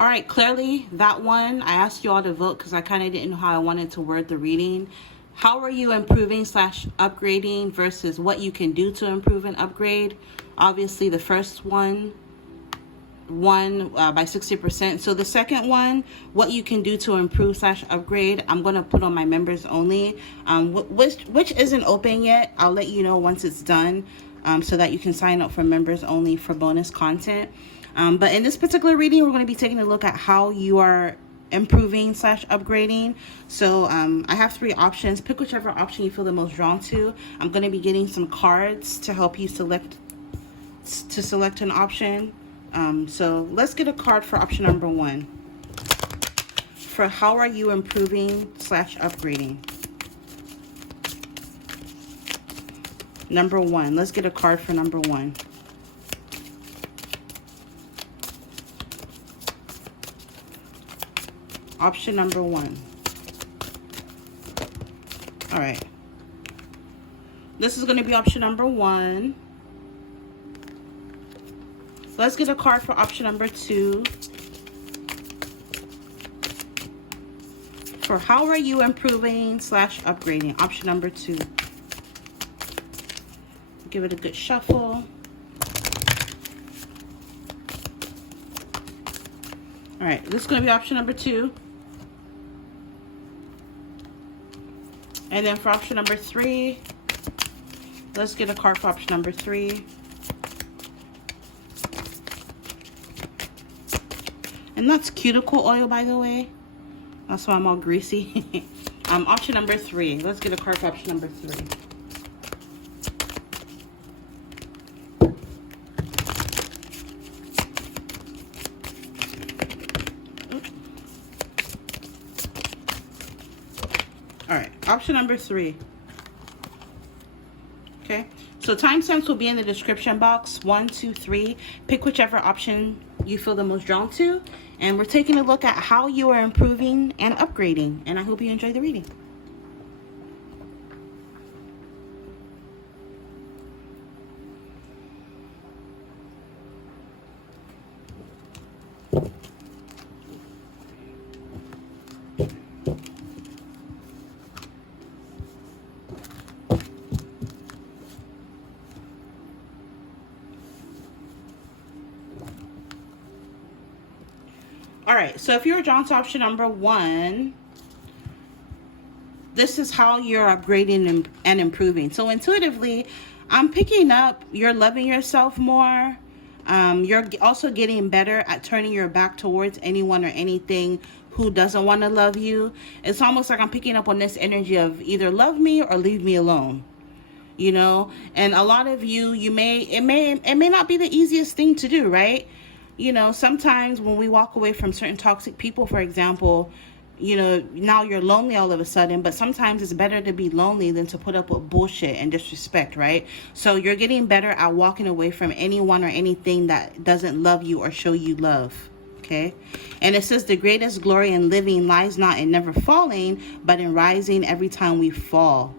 All right, clearly that one, I asked you all to vote because I kind of didn't know how I wanted to word the reading. How are you improving slash upgrading versus what you can do to improve and upgrade? Obviously, the first one won by 60%. So the second one, what you can do to improve slash upgrade, I'm going to put on my members only, which isn't open yet. I'll let you know once it's done, so that you can sign up for members only for bonus content. But in this particular reading, we're going to be taking a look at how you are improving slash upgrading. So I have 3 options. Pick whichever option you feel the most drawn to. I'm going to be getting some cards to help you select an option. So let's get a card for option number 1. For how are you improving slash upgrading? Number 1. Let's get a card for number 1. Option number 1. All right. This is going to be option number 1. Let's get a card for option number 2. For how are you improving slash upgrading? Option number 2. Give it a good shuffle. All right, this is going to be option number 2. And then for option number 3, let's get a card for option number 3. And that's cuticle oil, by the way. That's why I'm all greasy. Option number 3. Let's get a card for option number 3. All right, option number 3. Okay, so timestamps will be in the description box. 1, 2, 3. Pick whichever option you feel the most drawn to. And we're taking a look at how you are improving and upgrading. And I hope you enjoy the reading. All right, so if you're drawn to option number 1, this is how you're upgrading and improving. So intuitively, I'm picking up you're loving yourself more. You're also getting better at turning your back towards anyone or anything who doesn't want to love you. It's almost like I'm picking up on this energy of either love me or leave me alone. You know, and a lot of you, it may not be the easiest thing to do, right? You know, sometimes when we walk away from certain toxic people, for example, you know, now you're lonely all of a sudden, but sometimes it's better to be lonely than to put up with bullshit and disrespect, right? So you're getting better at walking away from anyone or anything that doesn't love you or show you love, okay? And it says the greatest glory in living lies not in never falling, but in rising every time we fall.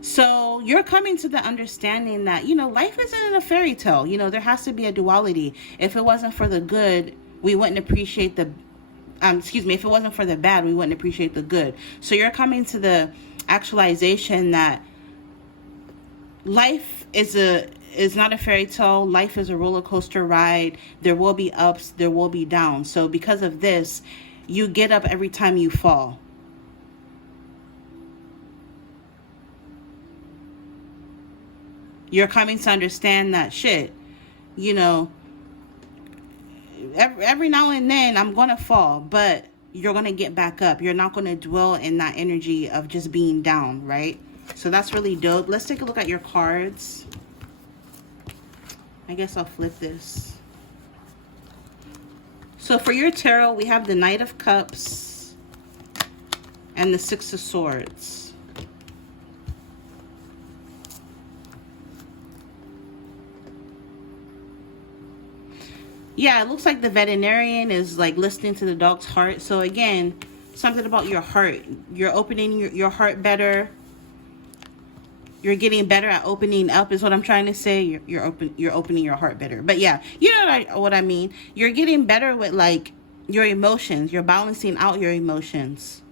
So you're coming to the understanding that, you know, life isn't a fairy tale. You know, there has to be a duality. If it wasn't for the good, we wouldn't appreciate the, if it wasn't for the bad, we wouldn't appreciate the good. So you're coming to the actualization that life is not a fairy tale. Life is a roller coaster ride. There will be ups, there will be downs. So because of this, you get up every time you fall. You're coming to understand that shit, you know, every now and then I'm going to fall, but you're going to get back up. You're not going to dwell in that energy of just being down, right? So that's really dope. Let's take a look at your cards. I guess I'll flip this. So for your tarot, we have the Knight of Cups and the Six of Swords. Yeah, it looks like the veterinarian is like listening to the dog's heart. So again, something about your heart. You're opening your heart better. You're getting better at opening up is what I'm trying to say. You're opening your heart better. But yeah, you know what I mean. You're getting better with like Your emotions. You're balancing out your emotions.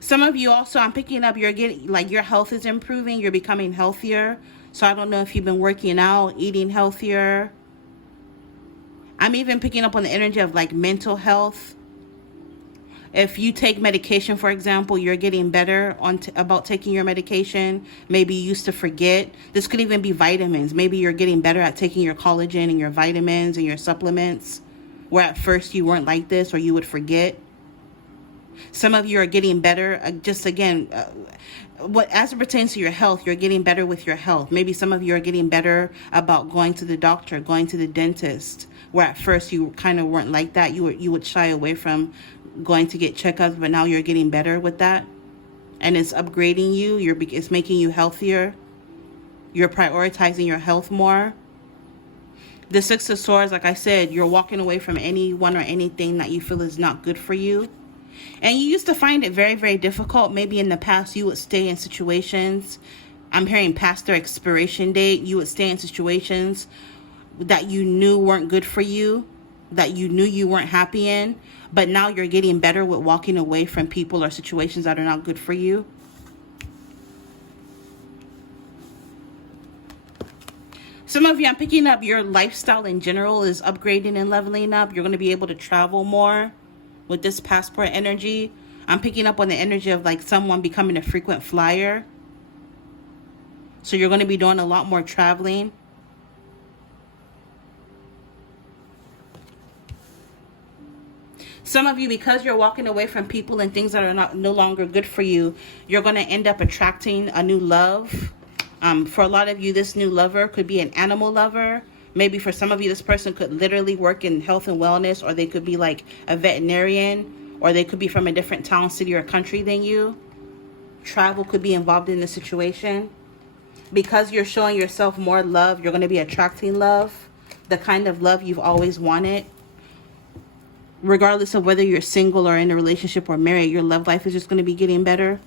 Some of you also, I'm picking up, you're getting, like, your health is improving. You're becoming healthier. So I don't know if you've been working out, eating healthier. I'm even picking up on the energy of, like, mental health. If you take medication, for example, you're getting better about taking your medication. Maybe you used to forget. This could even be vitamins. Maybe you're getting better at taking your collagen and your vitamins and your supplements, where at first you weren't like this, or you would forget. Some of you are getting better, just again, what as it pertains to your health, you're getting better with your health. Maybe some of you are getting better about going to the doctor, going to the dentist, where at first you kind of weren't like that. You would shy away from going to get checkups, but now you're getting better with that, and it's upgrading you. It's making you healthier. You're prioritizing your health more. The Six of Swords, like I said, you're walking away from anyone or anything that you feel is not good for you. And you used to find it very, very difficult. Maybe in the past you would stay in situations, I'm hearing past their expiration date, you would stay in situations that you knew weren't good for you, that you knew you weren't happy in, but now you're getting better with walking away from people or situations that are not good for you. Some of you, I'm picking up, your lifestyle in general is upgrading and leveling up. You're going to be able to travel more with this passport energy. I'm picking up on the energy of, like, someone becoming a frequent flyer. So you're going to be doing a lot more traveling. Some of you, because you're walking away from people and things that are no longer good for you, you're going to end up attracting a new love. For a lot of you, this new lover could be an animal lover. Maybe for some of you, this person could literally work in health and wellness, or they could be like a veterinarian, or they could be from a different town, city, or country than you. Travel could be involved in the situation. Because you're showing yourself more love, you're going to be attracting love, the kind of love you've always wanted. Regardless of whether you're single or in a relationship or married, your love life is just going to be getting better.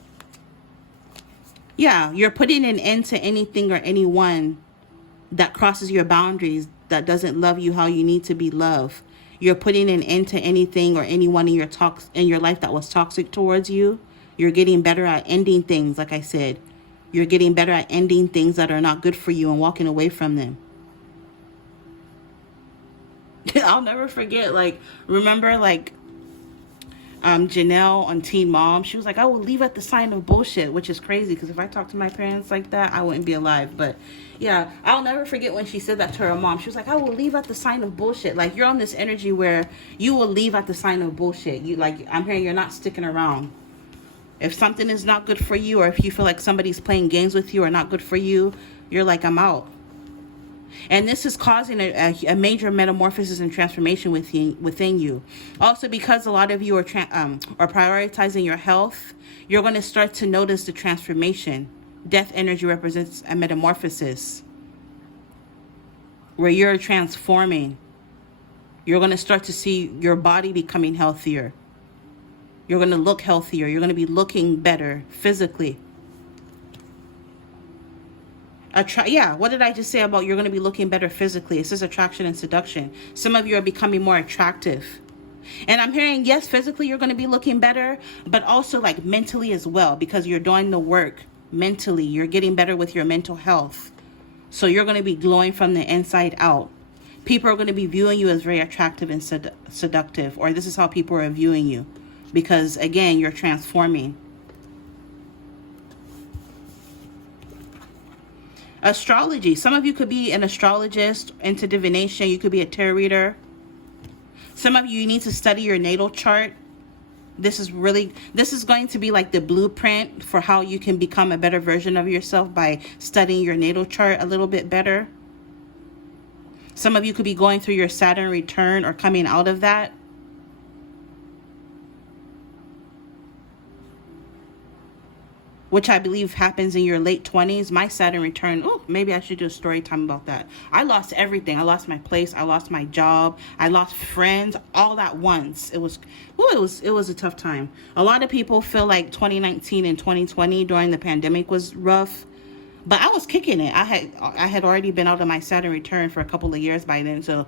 Yeah, you're putting an end to anything or anyone that crosses your boundaries, that doesn't love you how you need to be loved. You're putting an end to anything or anyone in your life that was toxic towards you. You're getting better at ending things, like I said. You're getting better at ending things that are not good for you and walking away from them. I'll never forget, remember, Janelle on Teen Mom, she was like, I will leave at the sign of bullshit, which is crazy, because if I talked to my parents like that, I wouldn't be alive. But yeah, I'll never forget when she said that to her mom. She was like, I will leave at the sign of bullshit. Like, you're on this energy where you will leave at the sign of bullshit. I'm hearing you're not sticking around. If something is not good for you, or if you feel like somebody's playing games with you or not good for you, you're like, I'm out. And this is causing a major metamorphosis and transformation within you. Also, because a lot of you are prioritizing your health, you're going to start to notice the transformation. Death energy represents a metamorphosis where you're transforming. You're going to start to see your body becoming healthier. You're going to look healthier. You're going to be looking better physically. What did I just say about you're going to be looking better physically? It says attraction and seduction. Some of you are becoming more attractive. And I'm hearing, yes, physically you're going to be looking better, but also mentally as well, because you're doing the work mentally. You're getting better with your mental health. So you're going to be glowing from the inside out. People are going to be viewing you as very attractive and seductive, or this is how people are viewing you, because again, you're transforming. Astrology. Some of you could be an astrologist, into divination. You could be a tarot reader. Some of you need to study your natal chart. This is going to be like the blueprint for how you can become a better version of yourself, by studying your natal chart a little bit better. Some of you could be going through your Saturn return or coming out of that. Which I believe happens in your late 20s. My Saturn return, maybe I should do a story time about that. I lost everything. I lost my place. I lost my job. I lost friends, all at once. It was a tough time. A lot of people feel like 2019 and 2020 during the pandemic was rough. But I was kicking it. I had already been out of my Saturn return for a couple of years by then, so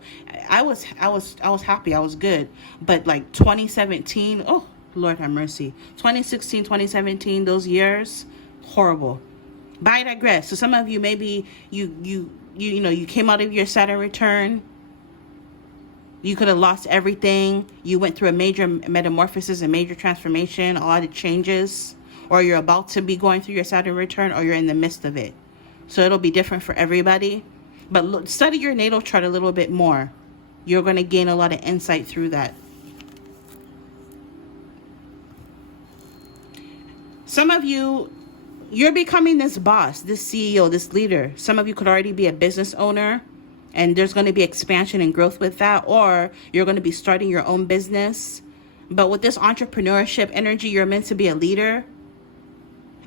I was happy. I was good. But like 2017, oh Lord have mercy. 2016, 2017, those years, horrible. But I digress. So some of you, maybe you came out of your Saturn return. You could have lost everything. You went through a major metamorphosis, a major transformation, a lot of changes, or you're about to be going through your Saturn return, or you're in the midst of it. So it'll be different for everybody. But look, study your natal chart a little bit more. You're going to gain a lot of insight through that. Some of you, you're becoming this boss, this CEO, this leader. Some of you could already be a business owner, and there's going to be expansion and growth with that, or you're going to be starting your own business. But with this entrepreneurship energy, you're meant to be a leader.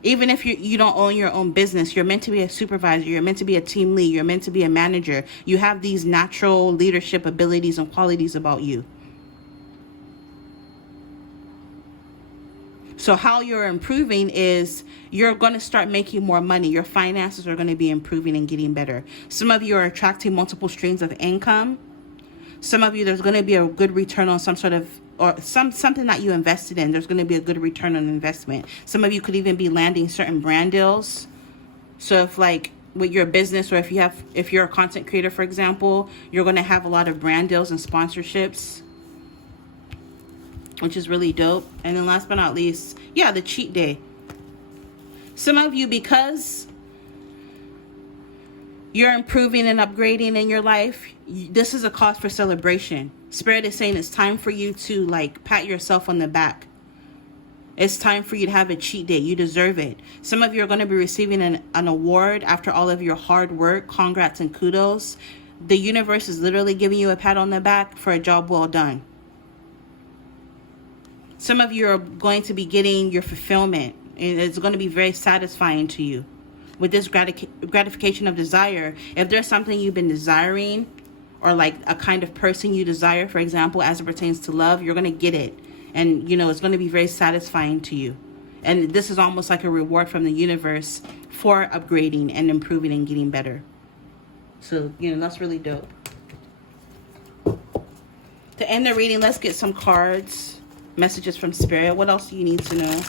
Even if you don't own your own business, you're meant to be a supervisor, you're meant to be a team lead, you're meant to be a manager. You have these natural leadership abilities and qualities about you. So how you're improving is you're going to start making more money. Your finances are going to be improving and getting better. Some of you are attracting multiple streams of income. Some of you, there's going to be a good return on some sort of, or something that you invested in. There's going to be a good return on investment. Some of you could even be landing certain brand deals. So if like with your business, or if you're a content creator, for example, you're going to have a lot of brand deals and sponsorships, which is really dope. And then last but not least, yeah, the cheat day. Some of you, because you're improving and upgrading in your life, this is a cause for celebration. Spirit is saying it's time for you to like pat yourself on the back. It's time for you to have a cheat day. You deserve it. Some of you are going to be receiving an award after all of your hard work. Congrats and kudos. The universe is literally giving you a pat on the back for a job well done. Some of you are going to be getting your fulfillment, and it's going to be very satisfying to you. With this gratification of desire, if there's something you've been desiring, or like a kind of person you desire, for example, as it pertains to love, you're going to get it. And, it's going to be very satisfying to you. And this is almost like a reward from the universe for upgrading and improving and getting better. So, that's really dope. To end the reading, let's get some cards. Messages from Spirit. What else do you need to know?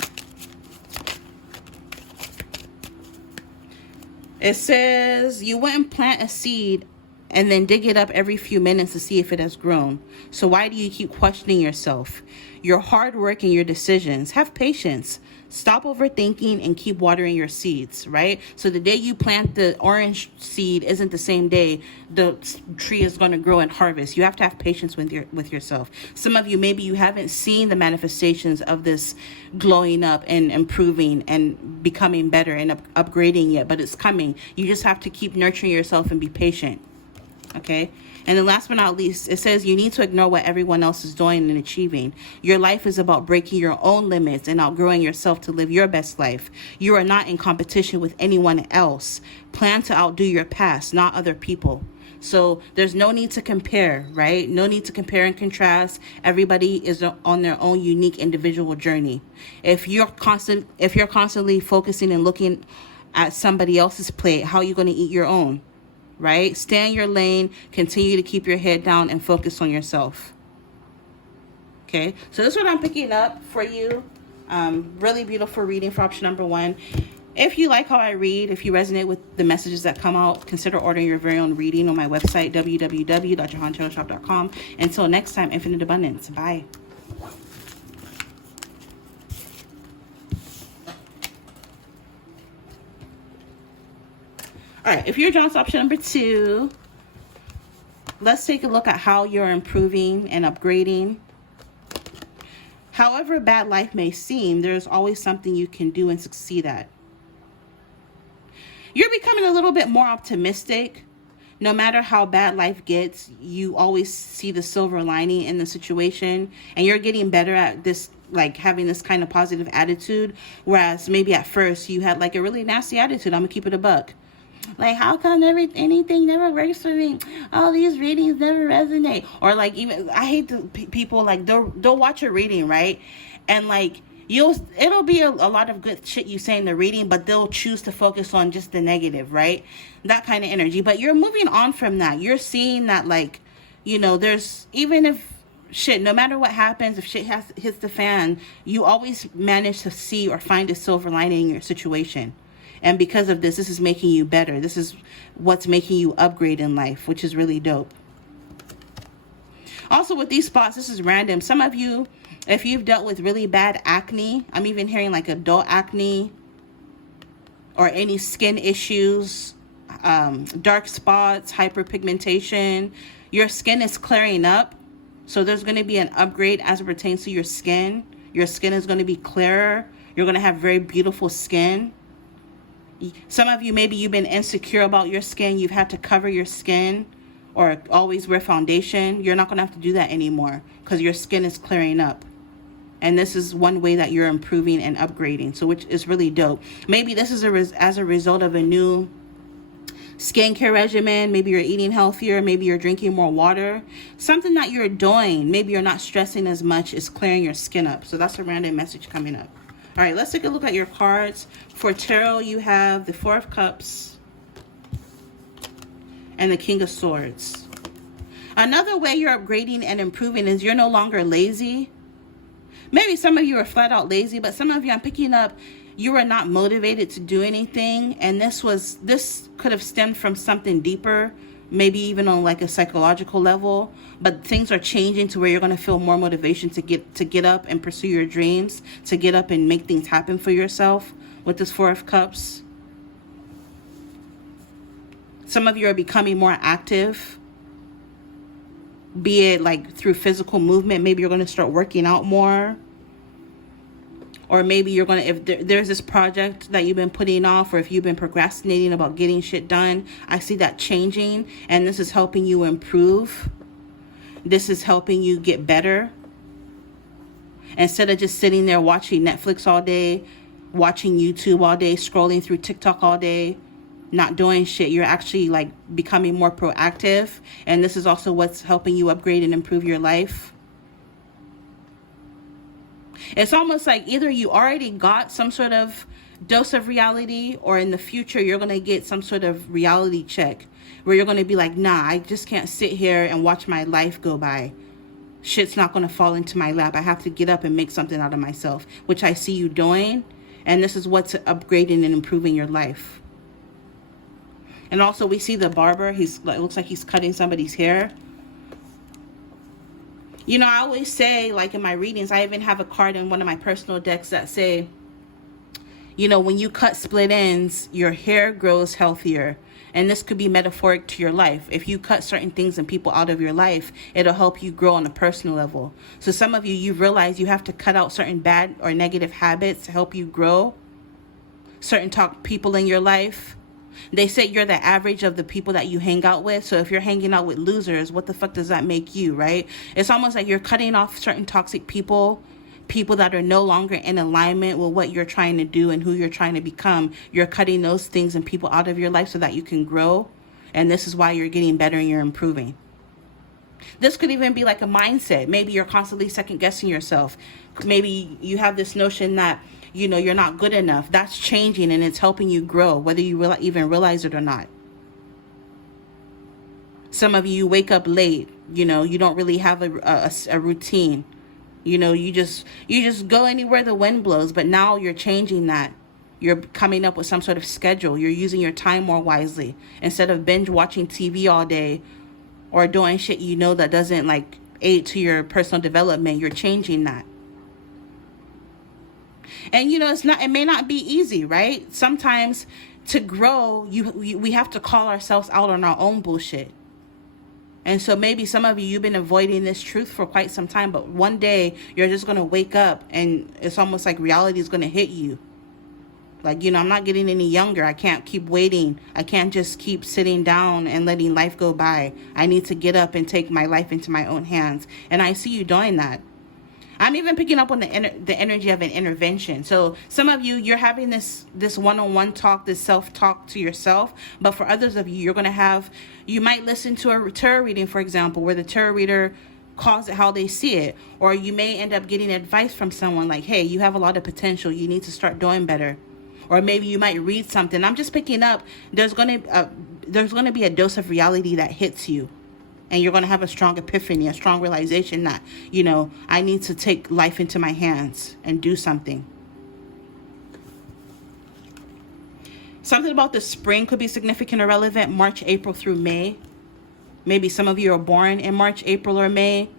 It says you wouldn't plant a seed and then dig it up every few minutes to see if it has grown. So why do you keep questioning yourself? Your hard work and your decisions. Have patience. Stop overthinking and keep watering your seeds, right? So the day you plant the orange seed isn't the same day the tree is going to grow and harvest. You have to have patience with yourself. Some of you, maybe you haven't seen the manifestations of this glowing up and improving and becoming better and upgrading yet, but it's coming. You just have to keep nurturing yourself and be patient. Okay. And then last but not least, it says you need to ignore what everyone else is doing and achieving. Your life is about breaking your own limits and outgrowing yourself to live your best life. You are not in competition with anyone else. Plan to outdo your past, not other people. So there's no need to compare, right? No need to compare and contrast. Everybody is on their own unique individual journey. If you're constantly focusing and looking at somebody else's plate, how are you going to eat your own? Right? Stay in your lane, continue to keep your head down and focus on yourself. Okay, so this is what I'm picking up for you. Really beautiful reading for option number 1. If you like how I read, if you resonate with the messages that come out, consider ordering your very own reading on my website, www.jehanshop.com. Until next time, infinite abundance. Bye. All right, if you're drawn to option number 2, let's take a look at how you're improving and upgrading. However bad life may seem, there's always something you can do and succeed at. You're becoming a little bit more optimistic. No matter how bad life gets, you always see the silver lining in the situation, and you're getting better at this, like having this kind of positive attitude. Whereas maybe at first you had like a really nasty attitude. I'm gonna keep it a buck. Like, how come anything never works for me? All these readings never resonate. Or like, even I hate the people like they'll watch a reading, right? And like It'll be a lot of good shit you say in the reading, but they'll choose to focus on just the negative, right? That kind of energy. But you're moving on from that. You're seeing that, like, there's, even if shit, no matter what happens, if shit hits the fan, you always manage to see or find a silver lining in your situation. And because of this is making you better. This is what's making you upgrade in life, which is really dope. Also, with these spots, this is random. Some of you, if you've dealt with really bad acne, I'm even hearing like adult acne or any skin issues, dark spots, hyperpigmentation, your skin is clearing up. So there's going to be an upgrade as it pertains to your skin. Your skin is going to be clearer. You're going to have very beautiful skin. Some of you, maybe you've been insecure about your skin. You've had to cover your skin or always wear foundation. You're not going to have to do that anymore because your skin is clearing up. And this is one way that you're improving and upgrading. So which is really dope. Maybe this is as a result of a new skincare regimen. Maybe you're eating healthier. Maybe you're drinking more water. Something that you're doing. Maybe you're not stressing as much, is clearing your skin up. So that's a random message coming up. All right, let's take a look at your cards. For tarot, you have the Four of Cups and the King of Swords. Another way you're upgrading and improving is you're no longer lazy. Maybe some of you are flat out lazy, but some of you, I'm picking up, you are not motivated to do anything. And this could have stemmed from something deeper, maybe even on like a psychological level, but things are changing to where you're going to feel more motivation to get up and pursue your dreams, to get up and make things happen for yourself with this Four of Cups. Some of you are becoming more active, be it like through physical movement. Maybe you're going to start working out more. Or maybe you're going to, if there's this project that you've been putting off, or if you've been procrastinating about getting shit done, I see that changing. And this is helping you improve. This is helping you get better. Instead of just sitting there watching Netflix all day, watching YouTube all day, scrolling through TikTok all day, not doing shit, you're actually like becoming more proactive. And this is also what's helping you upgrade and improve your life. It's almost like either you already got some sort of dose of reality, or in the future you're going to get some sort of reality check where you're going to be like, nah, I just can't sit here and watch my life go by. Shit's not going to fall into my lap. I have to get up and make something out of myself, which I see you doing. And this is what's upgrading and improving your life. And also we see the barber. It looks like he's cutting somebody's hair. I always say, like in my readings, I even have a card in one of my personal decks that say, when you cut split ends, your hair grows healthier. And this could be metaphoric to your life. If you cut certain things and people out of your life, it'll help you grow on a personal level. So some of you, you've realized you have to cut out certain bad or negative habits to help you grow. Certain people in your life. They say you're the average of the people that you hang out with. So if you're hanging out with losers, what the fuck does that make you, right? It's almost like you're cutting off certain toxic people that are no longer in alignment with what you're trying to do and who you're trying to become. You're cutting those things and people out of your life so that you can grow. And this is why you're getting better and you're improving. This could even be like a mindset. Maybe you're constantly second guessing yourself. Maybe you have this notion that you're not good enough. That's changing and it's helping you grow, whether you even realize it or not. Some of you wake up late. You don't really have a routine. You just go anywhere the wind blows. But now you're changing that. You're coming up with some sort of schedule. You're using your time more wisely. Instead of binge watching TV all day or doing shit that doesn't like aid to your personal development, you're changing that. And it may not be easy, right? Sometimes to grow, we have to call ourselves out on our own bullshit. And so maybe some of you've been avoiding this truth for quite some time, but one day you're just going to wake up and it's almost like reality is going to hit you. Like, I'm not getting any younger. I can't keep waiting. I can't just keep sitting down and letting life go by. I need to get up and take my life into my own hands. And I see you doing that. I'm even picking up on the energy of an intervention. So some of you, you're having this one-on-one talk, this self-talk to yourself. But for others of you, you might listen to a tarot reading, for example, where the tarot reader calls it how they see it. Or you may end up getting advice from someone like, hey, you have a lot of potential, you need to start doing better. Or maybe you might read something. I'm just picking up, there's going to be a dose of reality that hits you. And you're going to have a strong epiphany, a strong realization that, I need to take life into my hands and do something. Something about the spring could be significant or relevant. March, April through May. Maybe some of you are born in March, April, or May.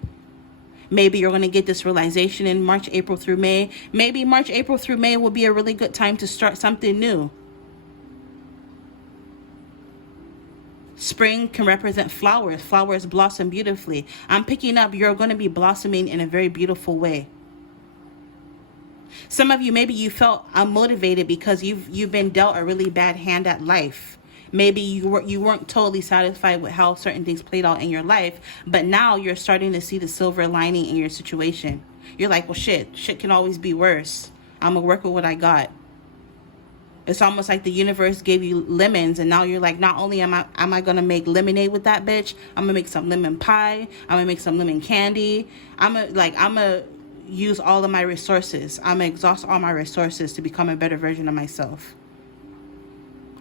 Maybe you're going to get this realization in March, April through May. Maybe March, April through May will be a really good time to start something new. Spring can represent flowers. Flowers blossom beautifully. I'm picking up you're going to be blossoming in a very beautiful way. Some of you, maybe you felt unmotivated because you've been dealt a really bad hand at life. Maybe you weren't totally satisfied with how certain things played out in your life, but now you're starting to see the silver lining in your situation. You're like, well, shit can always be worse. I'm going to work with what I got. It's almost like the universe gave you lemons, and now you're like, not only am I going to make lemonade with that bitch, I'm going to make some lemon pie, I'm going to make some lemon candy. I'm going to use all of my resources. I'm going to exhaust all my resources to become a better version of myself.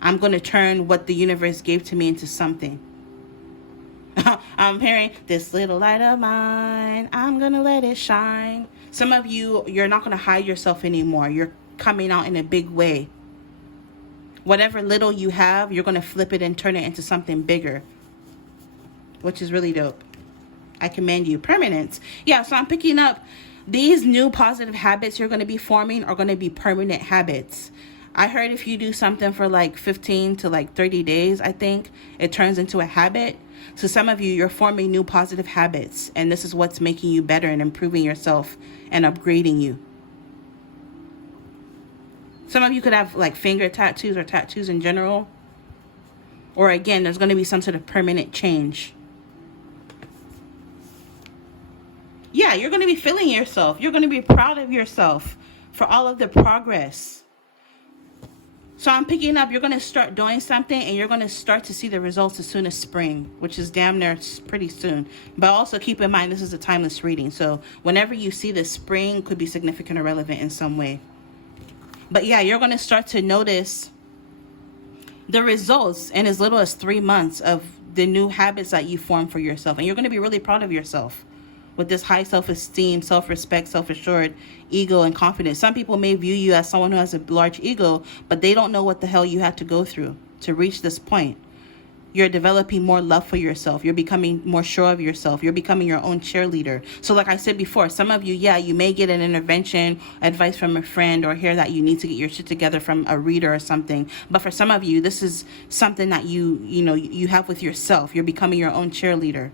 I'm going to turn what the universe gave to me into something. I'm hearing, this little light of mine, I'm going to let it shine. Some of you, you're not going to hide yourself anymore. You're coming out in a big way. Whatever little you have, you're going to flip it and turn it into something bigger, which is really dope. I commend you. Permanence. Yeah, so I'm picking up these new positive habits you're going to be forming are going to be permanent habits. I heard if you do something for like 15 to like 30 days, I think, it turns into a habit. So some of you, you're forming new positive habits, and this is what's making you better and improving yourself and upgrading you. Some of you could have like finger tattoos or tattoos in general. Or again, there's going to be some sort of permanent change. Yeah, you're going to be feeling yourself. You're going to be proud of yourself for all of the progress. So I'm picking up, you're going to start doing something and you're going to start to see the results as soon as spring, which is damn near pretty soon. But also keep in mind, this is a timeless reading. So whenever you see the spring, could be significant or relevant in some way. But yeah, you're going to start to notice the results in as little as 3 months of the new habits that you form for yourself. And you're going to be really proud of yourself with this high self-esteem, self-respect, self-assured ego and confidence. Some people may view you as someone who has a large ego, but they don't know what the hell you had to go through to reach this point. You're developing more love for yourself. You're becoming more sure of yourself. You're becoming your own cheerleader. So like I said before, some of you, yeah, you may get an intervention, advice from a friend, or hear that you need to get your shit together from a reader or something. But for some of you, this is something that you have with yourself. You're becoming your own cheerleader.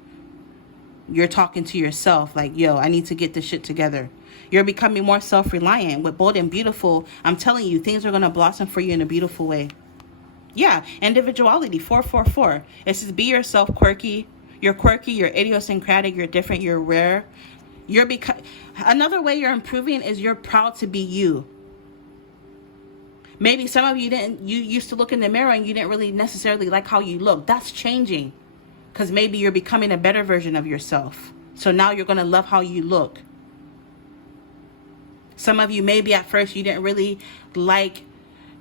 You're talking to yourself like, yo, I need to get this shit together. You're becoming more self-reliant. With Bold and Beautiful, I'm telling you, things are going to blossom for you in a beautiful way. Yeah, individuality, 444. It says be yourself, quirky. You're quirky, you're idiosyncratic, you're different, you're rare. Another way you're improving is you're proud to be you. Maybe some of you used to look in the mirror and you didn't really necessarily like how you look. That's changing because maybe you're becoming a better version of yourself. So now you're going to love how you look. Some of you, maybe at first you didn't really like,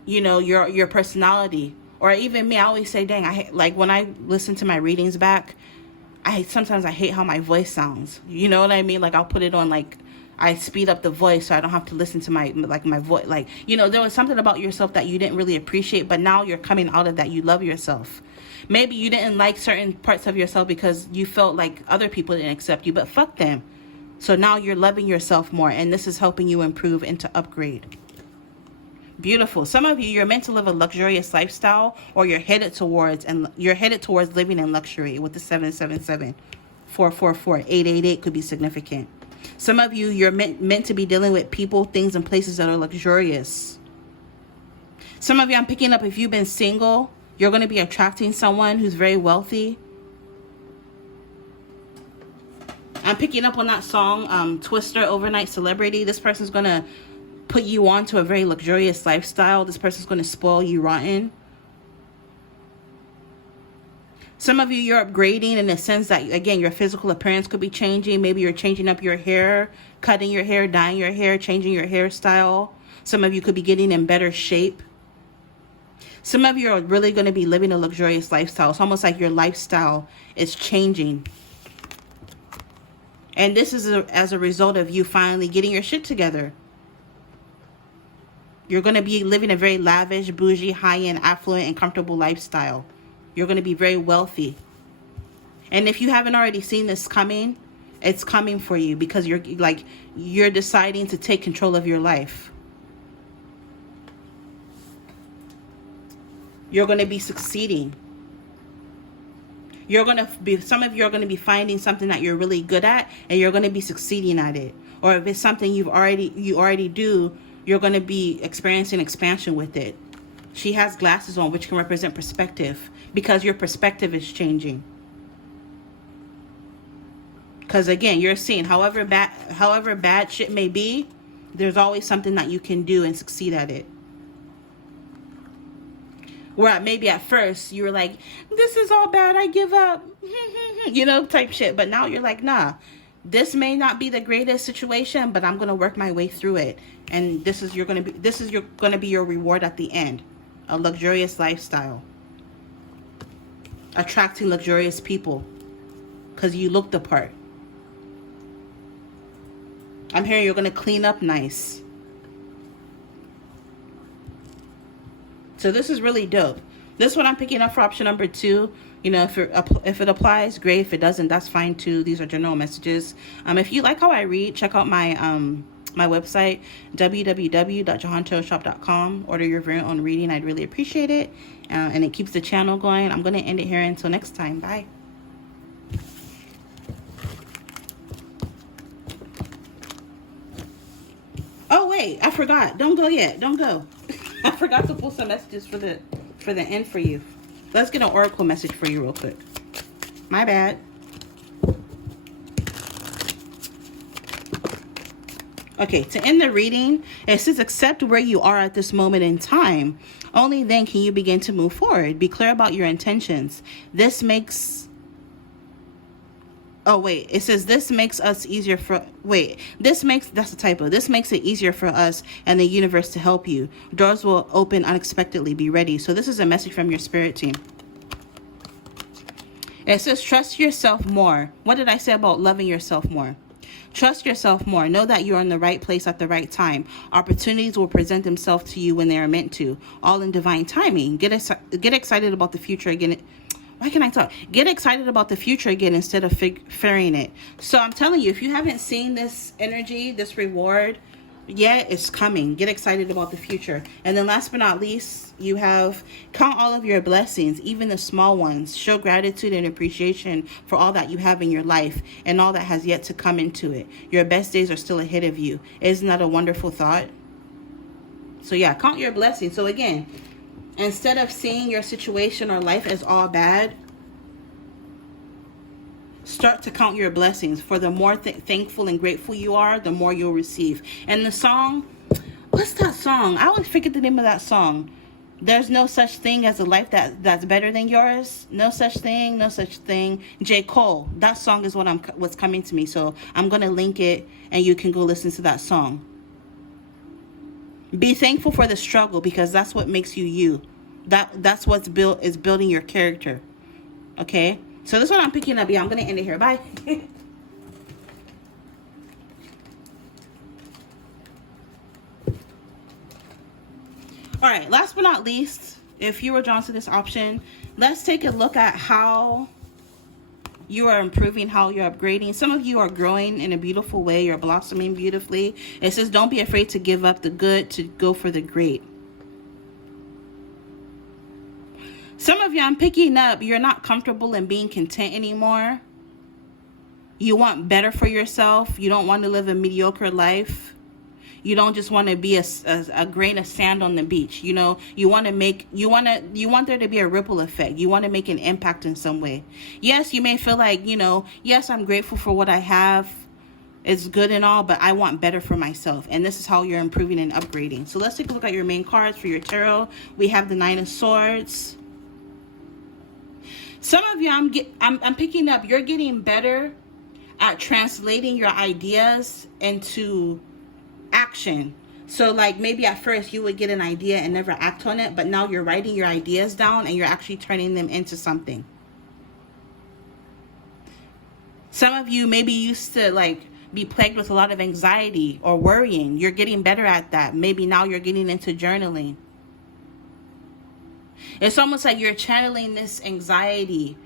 your personality. Or even me, I always say, dang, when I listen to my readings back, sometimes I hate how my voice sounds. You know what I mean? Like I'll put it on, like I speed up the voice so I don't have to listen to my voice. Like, there was something about yourself that you didn't really appreciate, but now you're coming out of that. You love yourself. Maybe you didn't like certain parts of yourself because you felt like other people didn't accept you, but fuck them. So now you're loving yourself more, and this is helping you improve and to upgrade. Beautiful. Some of you, you're meant to live a luxurious lifestyle, or you're headed towards living in luxury with the 777. 444, 888 could be significant. Some of you, you're meant to be dealing with people, things, and places that are luxurious. Some of you, I'm picking up, if you've been single, you're going to be attracting someone who's very wealthy. I'm picking up on that song, Twister, Overnight Celebrity. This person's going to put you on to a very luxurious lifestyle. This person's going to spoil you rotten. Some of you, you're upgrading in the sense that, again, your physical appearance could be changing. Maybe you're changing up your hair, cutting your hair, dyeing your hair, changing your hairstyle. Some of you could be getting in better shape. Some of you are really going to be living a luxurious lifestyle. It's almost like your lifestyle is changing. And this is as a result of you finally getting your shit together. You're going to be living a very lavish, bougie, high-end, affluent, and comfortable lifestyle. You're going to be very wealthy. And if you haven't already seen this coming, it's coming for you, because you're deciding to take control of your life. You're going to be succeeding. Some of you are going to be finding something that you're really good at, and you're going to be succeeding at it. Or if it's something you already do, you're going to be experiencing expansion with it. She has glasses on, which can represent perspective, because your perspective is changing. Because again, you're seeing however bad shit may be, there's always something that you can do and succeed at it. Where maybe at first you were like, this is all bad, I give up, type shit. But now you're like, nah, this may not be the greatest situation, but I'm gonna work my way through it, and this is gonna be your reward at the end. A luxurious lifestyle, attracting luxurious people, because you look the part. I'm hearing you're gonna clean up nice. So this is really dope. This one I'm picking up for option number 2. If it applies, great. If it doesn't, that's fine too. These are general messages. If you like how I read, check out my my website, www.jehantarotshop.com. Order your very own reading. I'd really appreciate it. And it keeps the channel going. I'm going to end it here. Until next time. Bye. Oh, wait. I forgot. Don't go yet. Don't go. I forgot to pull some messages for the end for you. Let's get an oracle message for you real quick. My bad. Okay, to end the reading, it says, accept where you are at this moment in time. Only then can you begin to move forward. Be clear about your intentions. This makes... Oh, wait. It says this makes us easier for... Wait. That's a typo. This makes it easier for us and the universe to help you. Doors will open unexpectedly. Be ready. So this is a message from your spirit team. It says, trust yourself more. What did I say about loving yourself more? Trust yourself more. Know that you're in the right place at the right time. Opportunities will present themselves to you when they are meant to. All in divine timing. Get excited about the future again. Why can't I talk? Get excited about the future again instead of fearing it. So I'm telling you, if you haven't seen this energy, this reward yet, it's coming. Get excited about the future. And then last but not least, you have count all of your blessings, even the small ones. Show gratitude and appreciation for all that you have in your life and all that has yet to come into it. Your best days are still ahead of you. Isn't that a wonderful thought? So yeah, count your blessings. So again, instead of seeing your situation or life as all bad, start to count your blessings. For the more thankful and grateful you are, the more you'll receive. And the song, what's that song? I always forget the name of that song. There's no such thing as a life that's better than yours. No such thing, no such thing. J. Cole. That song is what's coming to me. So I'm going to link it and you can go listen to that song. Be thankful for the struggle, because that's what makes you you. That's what's building your character. Okay? So this one I'm picking up. Yeah, I'm going to end it here. Bye. All right, last but not least, if you were drawn to this option, let's take a look at how you are improving, how you're upgrading. Some of you are growing in a beautiful way. You're blossoming beautifully. It says, don't be afraid to give up the good to go for the great. Some of you, I'm picking up, you're not comfortable in being content anymore. You want better for yourself. You don't want to live a mediocre life. You don't just want to be a grain of sand on the beach. You want there to be a ripple effect. You want to make an impact in some way. Yes, you may feel like, yes, I'm grateful for what I have. It's good and all, but I want better for myself. And this is how you're improving and upgrading. So let's take a look at your main cards for your tarot. We have the Nine of Swords. Some of you, I'm picking up, you're getting better at translating your ideas into action. So like maybe at first you would get an idea and never act on it, but now you're writing your ideas down and you're actually turning them into something. Some of you maybe used to like be plagued with a lot of anxiety or worrying. You're getting better at that. Maybe now you're getting into journaling. It's almost like you're channeling this anxiety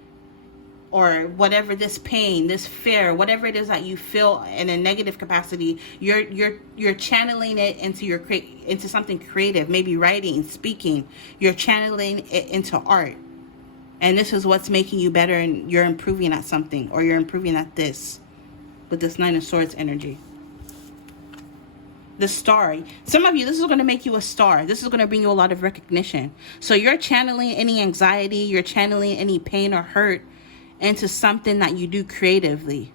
or whatever, this pain, this fear, whatever it is that you feel in a negative capacity, you're channeling it into something creative, maybe writing, speaking. You're channeling it into art. And this is what's making you better, and you're improving at something, or you're improving at this with this Nine of Swords energy. The star. Some of you, this is going to make you a star. This is going to bring you a lot of recognition. So you're channeling any anxiety, you're channeling any pain or hurt into something that you do creatively.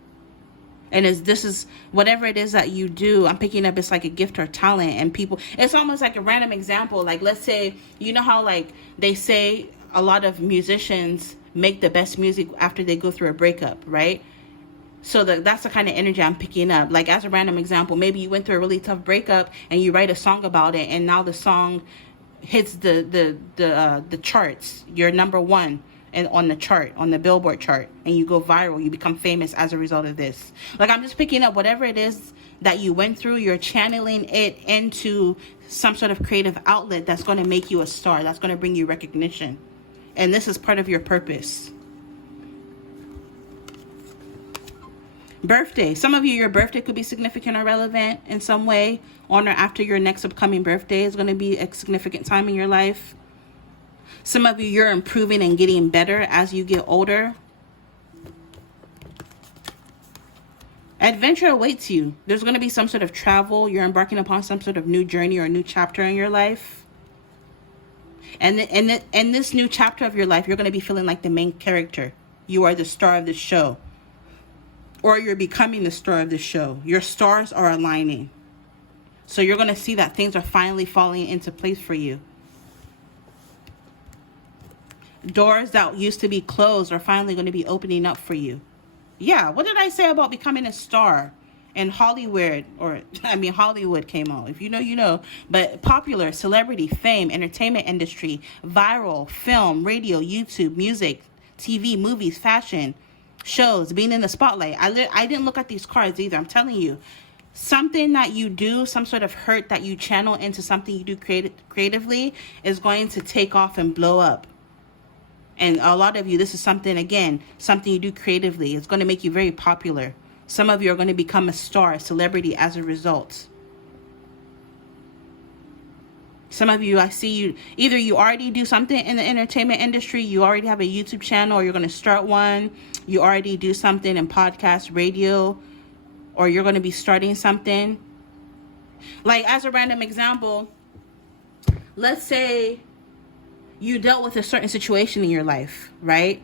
And this is whatever it is that you do, I'm picking up, it's like a gift or talent. And people, it's almost like a random example. Like, let's say, you know how like they say a lot of musicians make the best music after they go through a breakup, right? So that's the kind of energy I'm picking up. Like, as a random example, maybe you went through a really tough breakup and you write a song about it, and now the song hits the charts. You're number one and on the chart, on the Billboard chart, and you go viral. You become famous as a result of this. Like, I'm just picking up whatever it is that you went through, you're channeling it into some sort of creative outlet that's going to make you a star, that's going to bring you recognition. And this is part of your purpose. Birthday. Some of you, your birthday could be significant or relevant in some way. On or after your next upcoming birthday is going to be a significant time in your life. Some of you, you're improving and getting better as you get older. Adventure awaits you. There's going to be some sort of travel. You're embarking upon some sort of new journey or a new chapter in your life. And this new chapter of your life, you're going to be feeling like the main character. You are the star of the show. Or you're becoming the star of the show. Your stars are aligning. So you're going to see that things are finally falling into place for you. Doors that used to be closed are finally going to be opening up for you. Yeah, what did I say about becoming a star? And Hollywood came out. If you know, you know. But popular, celebrity, fame, entertainment industry, viral, film, radio, YouTube, music, TV, movies, fashion, shows, being in the spotlight. I didn't look at these cards either. I'm telling you. Something that you do, some sort of hurt that you channel into something you do creatively is going to take off and blow up. And a lot of you, this is something you do creatively. It's going to make you very popular. Some of you are going to become a star, a celebrity as a result. Some of you, I see you, either you already do something in the entertainment industry, you already have a YouTube channel, or you're going to start one. You already do something in podcast, radio, or you're going to be starting something. Like, as a random example, let's say you dealt with a certain situation in your life, right?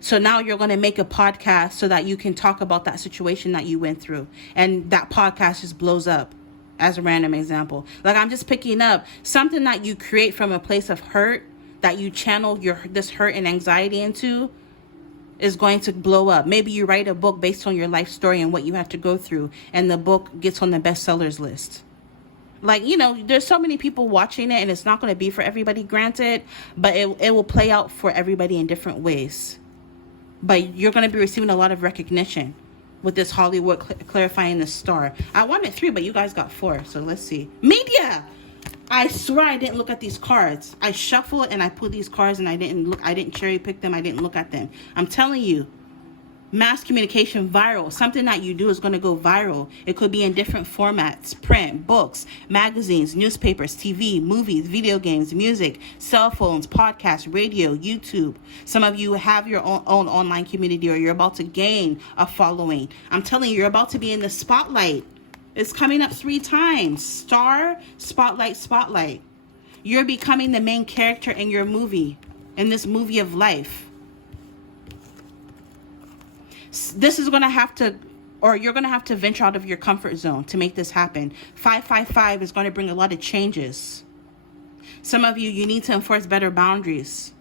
So now you're going to make a podcast so that you can talk about that situation that you went through. And that podcast just blows up, as a random example. Like, I'm just picking up something that you create from a place of hurt, that you channel this hurt and anxiety into, is going to blow up. Maybe you write a book based on your life story and what you have to go through, and the book gets on the bestsellers list. Like, you know, there's so many people watching it, and it's not going to be for everybody, granted, but it will play out for everybody in different ways. But you're going to be receiving a lot of recognition with this Hollywood clarifying the star. I wanted 3, but you guys got 4, so let's see. Media! I swear I didn't look at these cards. I shuffled and I pulled these cards, and I didn't cherry pick them. I didn't look at them. I'm telling you. Mass communication, viral. Something that you do is going to go viral. It could be in different formats: print, books, magazines, newspapers, TV, movies, video games, music, cell phones, podcasts, radio, YouTube. Some of you have your own online community, or you're about to gain a following. I'm telling you, you're about to be in the spotlight. It's coming up 3 times. Star, spotlight, spotlight. You're becoming the main character in your movie, in this movie of life. This is going to have to, or you're going to have to venture out of your comfort zone to make this happen. 555 is going to bring a lot of changes. Some of you, you need to enforce better boundaries.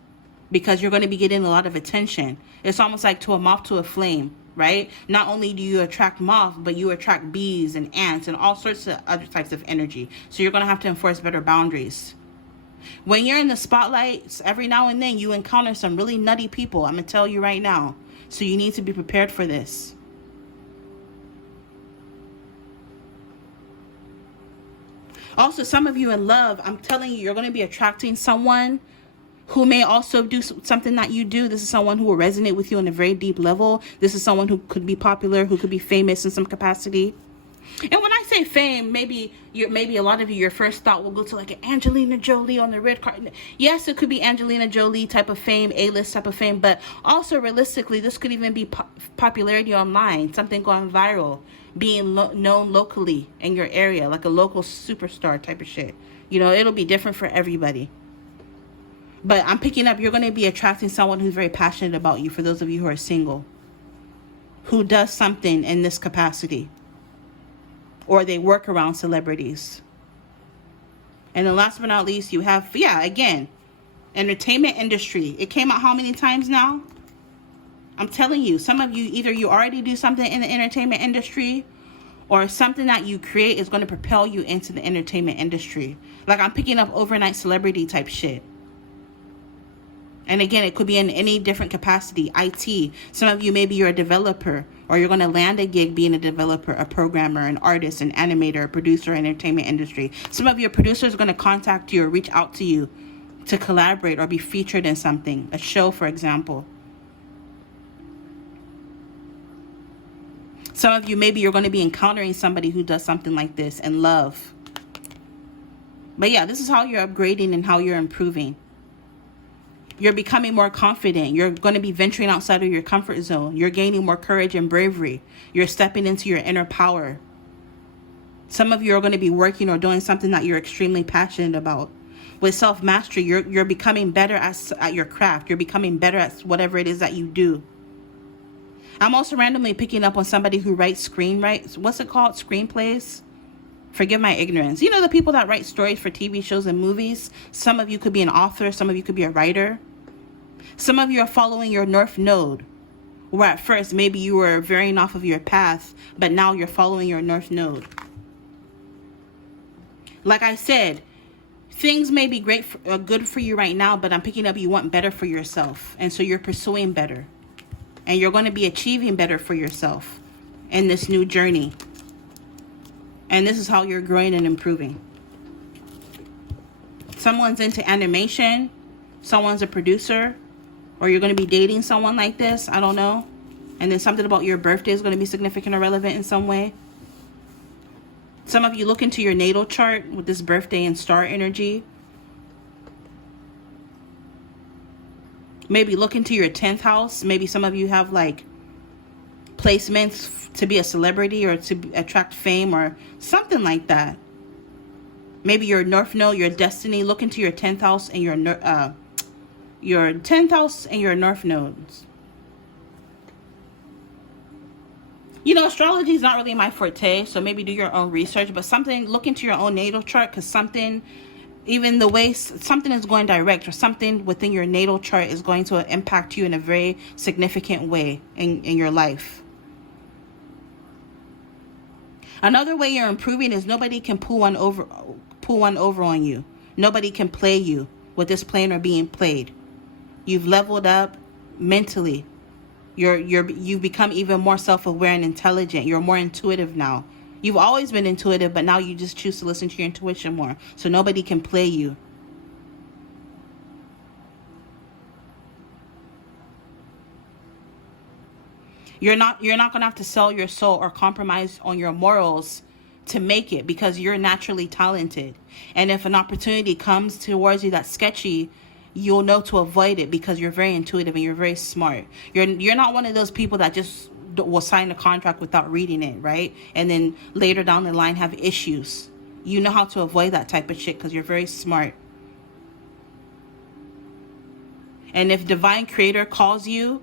because you're going to be getting a lot of attention. It's almost like to a moth to a flame, right? Not only do you attract moths, but you attract bees and ants and all sorts of other types of energy. So you're going to have to enforce better boundaries. When you're in the spotlight, every now and then you encounter some really nutty people. I'm going to tell you right now. So you need to be prepared for this. Also, some of you in love, I'm telling you, you're going to be attracting someone who may also do something that you do. This is someone who will resonate with you on a very deep level. This is someone who could be popular, who could be famous in some capacity. And when I say fame, maybe a lot of you, your first thought will go to like an Angelina Jolie on the red carpet. Yes, it could be Angelina Jolie type of fame, A-list type of fame, but also realistically, this could even be popularity online, something going viral, being known locally in your area, like a local superstar type of shit. You know, it'll be different for everybody. But I'm picking up, you're going to be attracting someone who's very passionate about you, for those of you who are single, who does something in this capacity, or they work around celebrities. And then last but not least, you have, again, entertainment industry. It came out how many times now? I'm telling you, some of you, either you already do something in the entertainment industry, or something that you create is going to propel you into the entertainment industry. Like I'm picking up overnight celebrity type shit. And again, it could be in any different capacity. IT. Some of you, maybe you're a developer, or you're going to land a gig being a developer, a programmer, an artist, an animator, a producer in the entertainment industry. Some of your producers are going to contact you or reach out to you to collaborate or be featured in something, a show, for example. Some of you, maybe you're going to be encountering somebody who does something like this in love. But yeah, this is how you're upgrading and how you're improving. You're becoming more confident. You're going to be venturing outside of your comfort zone. You're gaining more courage and bravery. You're stepping into your inner power. Some of you are going to be working or doing something that you're extremely passionate about. With self-mastery, you're becoming better at your craft. You're becoming better at whatever it is that you do. I'm also randomly picking up on somebody who writes what's it called? Screenplays? Forgive my ignorance. You know, the people that write stories for TV shows and movies. Some of you could be an author. Some of you could be a writer. Some of you are following your North Node, where at first maybe you were veering off of your path, but now you're following your North Node. Like I said, things may be good for you right now, but I'm picking up you want better for yourself. And so you're pursuing better. And you're going to be achieving better for yourself in this new journey. And this is how you're growing and improving. Someone's into animation. Someone's a producer. Or you're going to be dating someone like this. I don't know. And then something about your birthday is going to be significant or relevant in some way. Some of you look into your natal chart with this birthday and star energy. Maybe look into your 10th house. Maybe some of you have like placements to be a celebrity or to attract fame or something like that. Maybe your North Node, your destiny. Look into your 10th house and your 10th house and your North Nodes. You know, astrology is not really my forte, so maybe do your own research, but look into your own natal chart, because something is going direct, or something within your natal chart is going to impact you in a very significant way in your life. Another way you're improving is nobody can pull one over on you. Nobody can play you with this playing or being played. You've leveled up mentally. You've become even more self-aware and intelligent. You're more intuitive now. You've always been intuitive, but now you just choose to listen to your intuition more. So nobody can play you. You're not going to have to sell your soul or compromise on your morals to make it, because you're naturally talented. And if an opportunity comes towards you that's sketchy, you'll know to avoid it, because you're very intuitive and you're very smart. You're not one of those people that just will sign a contract without reading it, right? And then later down the line have issues. You know how to avoid that type of shit because you're very smart. And if Divine Creator calls you,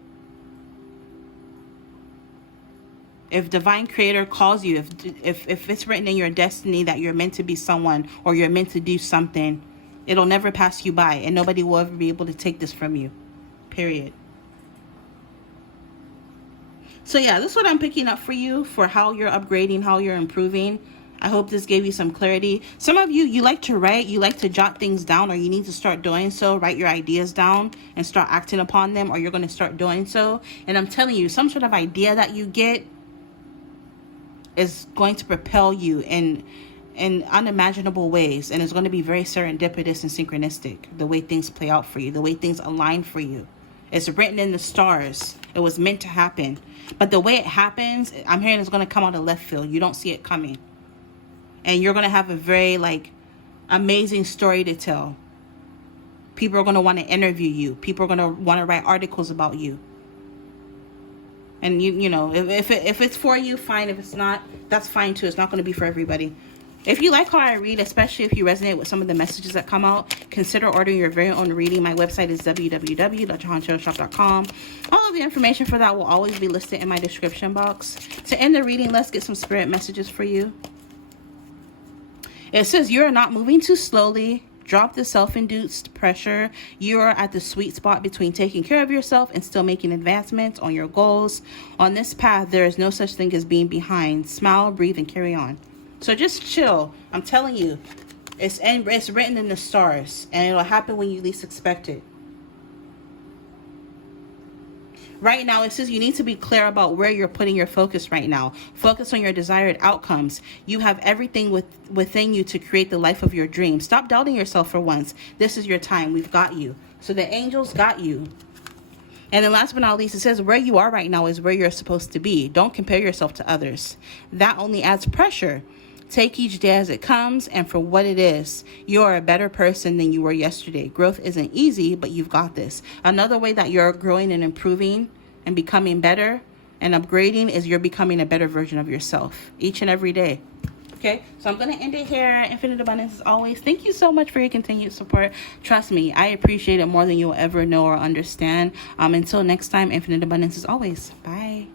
if it's written in your destiny that you're meant to be someone or you're meant to do something, it'll never pass you by, and nobody will ever be able to take this from you. period. So yeah, this is what I'm picking up for you for how you're upgrading, how you're improving. I hope this gave you some clarity. Some of you, you like to write, you like to jot things down, or you need to start doing so. Write your ideas down and start acting upon them, or you're going to start doing so. And I'm telling you, some sort of idea that you get is going to propel you in unimaginable ways, and it's going to be very serendipitous and synchronistic, the way things play out for you, the way things align for you. It's written in the stars. It was meant to happen. But the way it happens, I'm hearing it's going to come out of left field. You don't see it coming. And you're going to have a very, amazing story to tell. People are going to want to interview you. People are going to want to write articles about you. And, you know, if it's for you, fine. If it's not, that's fine, too. It's not going to be for everybody. If you like how I read, especially if you resonate with some of the messages that come out, consider ordering your very own reading. My website is www.jehanshop.com. All of the information for that will always be listed in my description box. To end the reading, let's get some spirit messages for you. It says, you are not moving too slowly. Drop the self-induced pressure. You are at the sweet spot between taking care of yourself and still making advancements on your goals. On this path, there is no such thing as being behind. Smile, breathe, and carry on. So just chill. I'm telling you, it's written in the stars, and it'll happen when you least expect it. Right now, it says you need to be clear about where you're putting your focus right now. Focus on your desired outcomes. You have everything within you to create the life of your dreams. Stop doubting yourself for once. This is your time. We've got you. So the angels got you. And then last but not least, it says where you are right now is where you're supposed to be. Don't compare yourself to others. That only adds pressure. Take each day as it comes and for what it is. You are a better person than you were yesterday. Growth isn't easy, but you've got this. Another way that you're growing and improving and becoming better and upgrading is you're becoming a better version of yourself each and every day. Okay, so I'm going to end it here. Infinite abundance as always. Thank you so much for your continued support. Trust me, I appreciate it more than you'll ever know or understand. Until next time, infinite abundance as always. Bye.